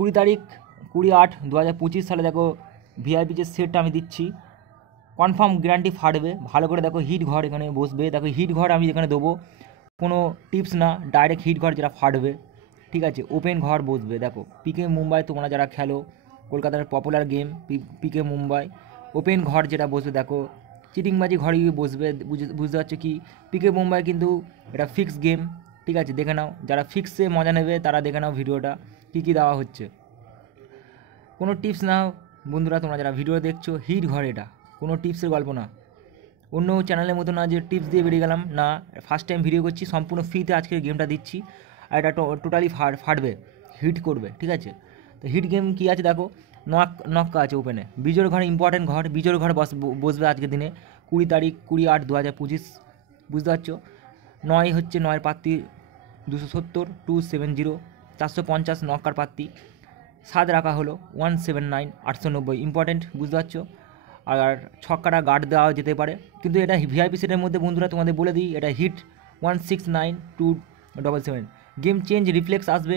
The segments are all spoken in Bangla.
20 তারিখ 20/8/2025 সালে দেখো ভিআইপি যে সেটটা আমি দিচ্ছি কনফার্ম গ্যারান্টি ফাটবে। ভালো করে দেখো হিট ঘর এখানে বসবে, দেখো হিট ঘর আমি এখানে দেবো, কোনো টিপস না, ডাইরেক্ট হিট ঘর যেটা ফাটবে, ঠিক আছে। ওপেন ঘর বসবে, দেখো পিকে মুম্বাই তোমরা যারা খেলো, কলকাতার পপুলার গেম পিকে মুম্বাই, ওপেন ঘর যেটা বসবে দেখো চিটিংবাজি ঘরই বসবে, বুঝতে পারছো কি। পিকে মুম্বাই কিন্তু এটা ফিক্স গেম, ঠিক আছে, দেখে নাও, যারা ফিক্সে মজা নেবে তারা দেখে নাও ভিডিওটা কী কী দেওয়া হচ্ছে। কোনো টিপস না বন্ধুরা, তোমরা যারা ভিডিও দেখছো, হিট ঘর এটা কোনো টিপসের গল্প না, অন্য চ্যানেলের মতো না যে টিপস দিয়ে বেরিয়ে গেলাম, না, ফার্স্ট টাইম ভিডিও করছি, সম্পূর্ণ ফ্রিতে আজকের গেমটা দিচ্ছি, আর এটা টোটালি ফাটবে, হিট করবে, ঠিক আছে। তো হিট গেম কী আছে দেখো, নক্কা আছে ওপেনে, বিজোর ঘর ইম্পর্টেন্ট ঘর, বিজোর ঘর বসবে আজকের দিনে 20 তারিখ 20/8/2025, বুঝতে পারছো। 9 হচ্ছে 9 প্রার্থী 270 270 450 নক্কার প্রার্থী, 7 রাখা হলো 179 890 ইম্পর্টেন্ট, বুঝতে পারছো। আর ছক্কাটা গার্ড দেওয়া যেতে পারে, কিন্তু এটা ভিআইপি সেটের মধ্যে বন্ধুরা তোমাদের বলে দিই, এটা হিট 169 277, গেম চেঞ্জ রিফ্লেক্স আসবে,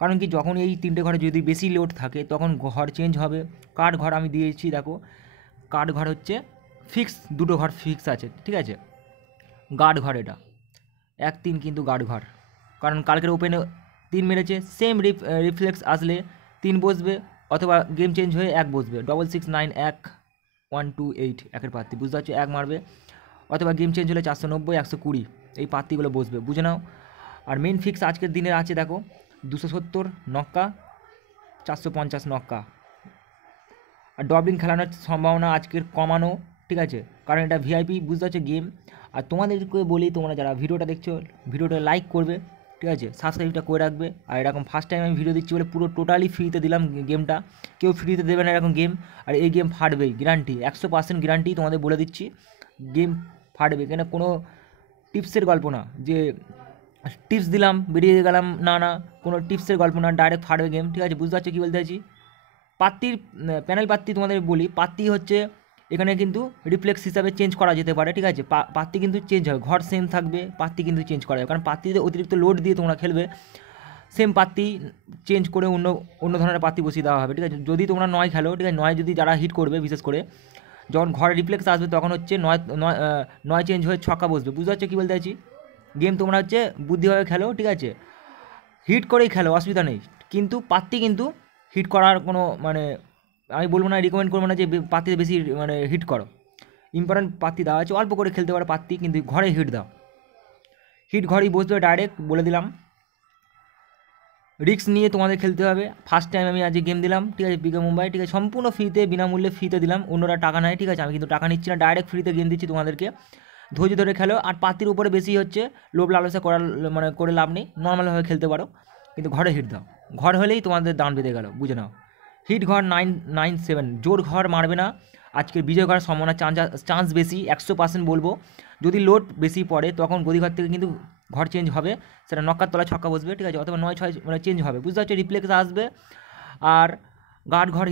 কারণ কি যখন এই 3টে ঘরে যদি বেশি লোড থাকে তখন ঘর চেঞ্জ হবে। কার্ড ঘর আমি দিয়েছি দেখো, কার্ড ঘর হচ্ছে ফিক্স, 2টো ঘর ফিক্স আছে, ঠিক আছে। গার্ড ঘর এটা 1-3 কিন্তু গার্ড ঘর, কারণ কালকের ওপেনে 3 মেরেছে, সেম রিফ্লেক্স আসলে 3 বসবে, অথবা গেম চেঞ্জ হয়ে 1 বসবে, 669 128 একের প্রার্থী, বুঝতে পারছো, 1 মারবে, অথবা গেম চেঞ্জ হলে 490 120 এই প্রার্থীগুলো বসবে, বুঝে নাও। আর মেন ফিক্স আজকের দিনের আছে দেখো 270 নক্কা 450 নক্কা, আর ডবলিং খেলানোর সম্ভাবনা আজকের কমানো, ঠিক আছে, কারণ এটা ভিআইপি, বুঝতে পারছো গেম। আর তোমাদেরকে বলি, তোমরা যারা ভিডিওটা দেখছো ভিডিওটা লাইক করবে, ঠিক আছে, সাবস্ক্রাইবটা করে রাখবে। আর এরকম ফার্স্ট টাইম আমি ভিডিও দিচ্ছি বলে পুরো টোটালি ফ্রিতে দিলাম গেমটা, কেউ ফ্রিতে দেবে না এরকম গেম। আর এই গেম ফাটবেই, গ্যারান্টি 100% গ্যারান্টি তোমাদের বলে দিচ্ছি, গেম ফাটবে, কেন কোনো টিপসের গল্প না যে টিপস দিলাম বেরিয়ে গেলাম, না না, কোনো টিপসের গল্প না, ডাইরেক্ট ফাটবে গেম, ঠিক আছে, বুঝতে পারছো কী বলতে চাইছি। প্রার্থীর প্যানেল প্রার্থী তোমাদের বলি, প্রার্থী হচ্ছে এখানে কিন্তু রিফ্লেক্স হিসাবে চেঞ্জ করা যেতে পারে, ঠিক আছে, প্রার্থী কিন্তু চেঞ্জ হবে, ঘর সেম থাকবে, প্রার্থী কিন্তু চেঞ্জ করা যাবে, কারণ প্রার্থীদের অতিরিক্ত লোড দিয়ে তোমরা খেলবে, সেম প্রার্থী চেঞ্জ করে অন্য ধরনের প্রার্থী বসিয়ে দেওয়া হবে, ঠিক আছে। যদি তোমরা 9 খেলো, ঠিক আছে, 9 যদি যারা হিট করবে, বিশেষ করে যখন ঘরে রিফ্লেক্স আসবে তখন হচ্ছে 9 চেঞ্জ হয়ে ছক্কা বসবে, বুঝতে পারছো কী বলতে চাইছি। গেম তোমরা হচ্ছে বুদ্ধিভাবে খেলো, ঠিক আছে, হিট করেই খেলো, অসুবিধা নেই, কিন্তু প্রার্থী কিন্তু হিট করার কোনো মানে আমি বলবো না, রিকমেন্ড করবো না যে প্রার্থী বেশি মানে হিট করো, ইম্পর্টেন্ট প্রার্থী দেওয়া আছে, অল্প করে খেলতে পারে প্রার্থী, কিন্তু ঘরে হিট দাও, হিট ঘরেই বসবে ডাইরেক্ট, বলে দিলাম। রিস্ক নিয়ে তোমাদের খেলতে হবে, ফার্স্ট টাইম আমি আজকে গেম দিলাম, ঠিক আছে, পিকে মুম্বাই, ঠিক আছে, সম্পূর্ণ ফ্রিতে বিনামূল্যে ফ্রিতে দিলাম, অন্যরা টাকা নেয়, ঠিক আছে, আমি কিন্তু টাকা নিচ্ছি না, ডাইরেক্ট ফ্রিতে গেম দিচ্ছি তোমাদেরকে, ধৈর্য ধরে খেলো। আর প্রার্থীর উপরে বেশি হচ্ছে লোভ লালসা করার মানে করে লাভ নেই, নর্মালভাবে খেলতে পারো, কিন্তু ঘরে হিট দাও, ঘর হলেই তোমাদের দাম বেঁধে গেল, বুঝে নাও। হিট ঘর 997, জোর ঘর মারবে না, আজকের বিজয় ঘরের সম্ভাবনা চান্স বেশি, 100% বলবো। যদি লোড বেশি পড়ে তখন গদিঘর থেকে কিন্তু ঘর চেঞ্জ হবে, সেটা নক্কার তলায় ছক্কা বসবে, ঠিক আছে, অথবা 9-6 মানে চেঞ্জ হবে, বুঝতে পারছো, রিপ্লেক্স আসবে। আর গার্ড ঘর